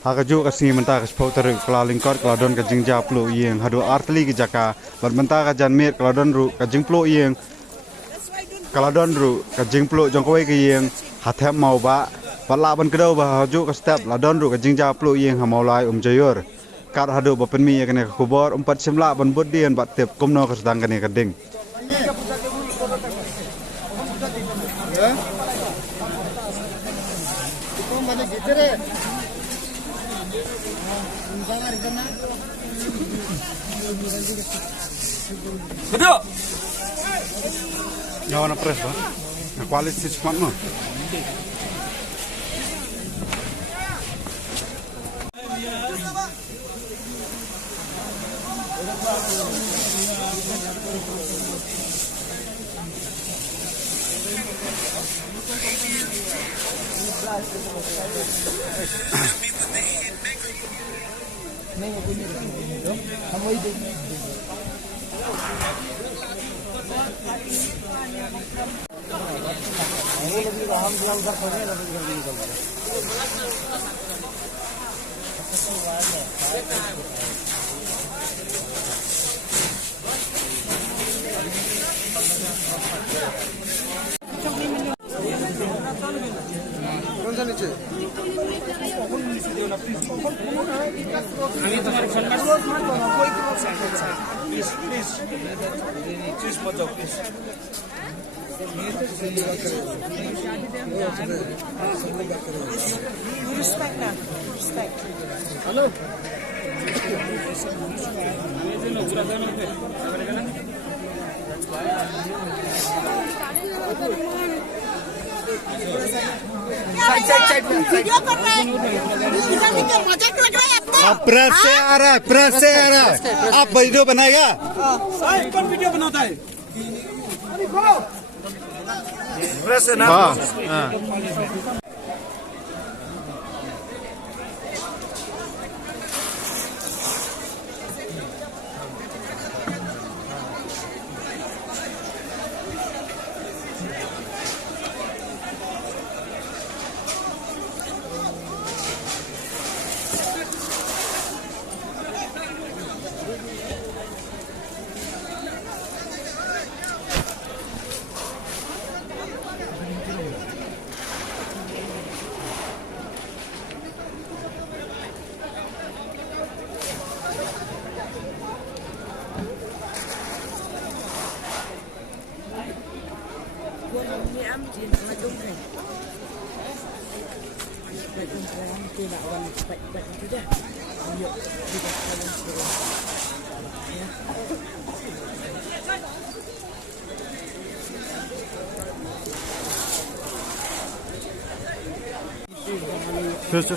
Hagaju kasi mentah kas pauter kalau lingkar kalau don ka jingja plo yang hadu artli ki jaka mentah ka janmir kalau don ru ka jingplo yang kalau don ru ka jingplo jongkoi ki yang hathem mau ba pala ban kedau ba haju ka step la don ru ka jingja plo yang hamaulai jayur kar hadu ba penmi ya kene kubor 4 semla ban budian ba tep komno ka sedang kene kading Duduk. Jangan press ba. Kualiti cepat no. Hello. Video कर रहे हैं मजाक लग रहा है आपको press से आ रहा है आप वीडियो बनाएगा कौन वीडियो बनाता है प्रेस से ना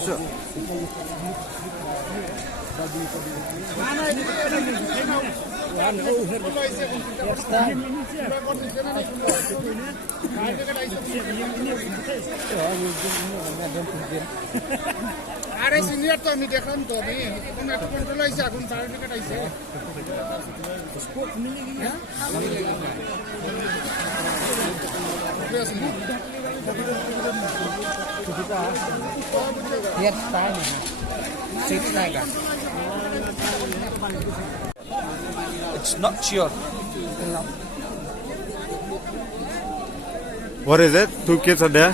Sure. Are senior to mi dekhan to mi kon ek control aise akon sare ke kaise sport milegi ha Yes, fine. It's not sure. What is it? 2 kids are there?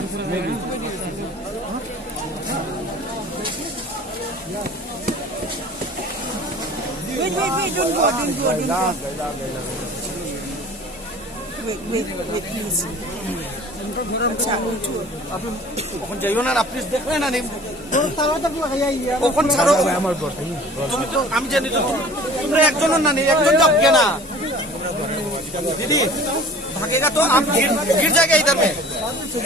Wait, don't go. Wait, please. ওখান যাইও না please দেখলে না নেই ওখান ছাড়ো তুমি তো আমি জানি তো তোমরা একজন না নেই একজন যাও কেনা दीदी भागेगा तो आप गिर जाएगा इधर में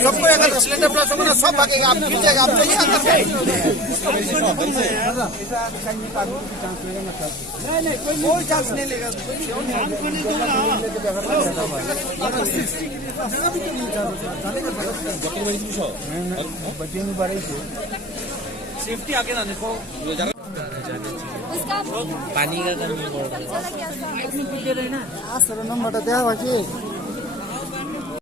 सबको अगर सिलेंडर प्लस होगा ना सब भागेगा आप गिर जाएगा आप चाहिए अंदर में नहीं कोई चांस नहीं लेगा सेफ्टी आगे ना देखो पानी का गर्मी नंबर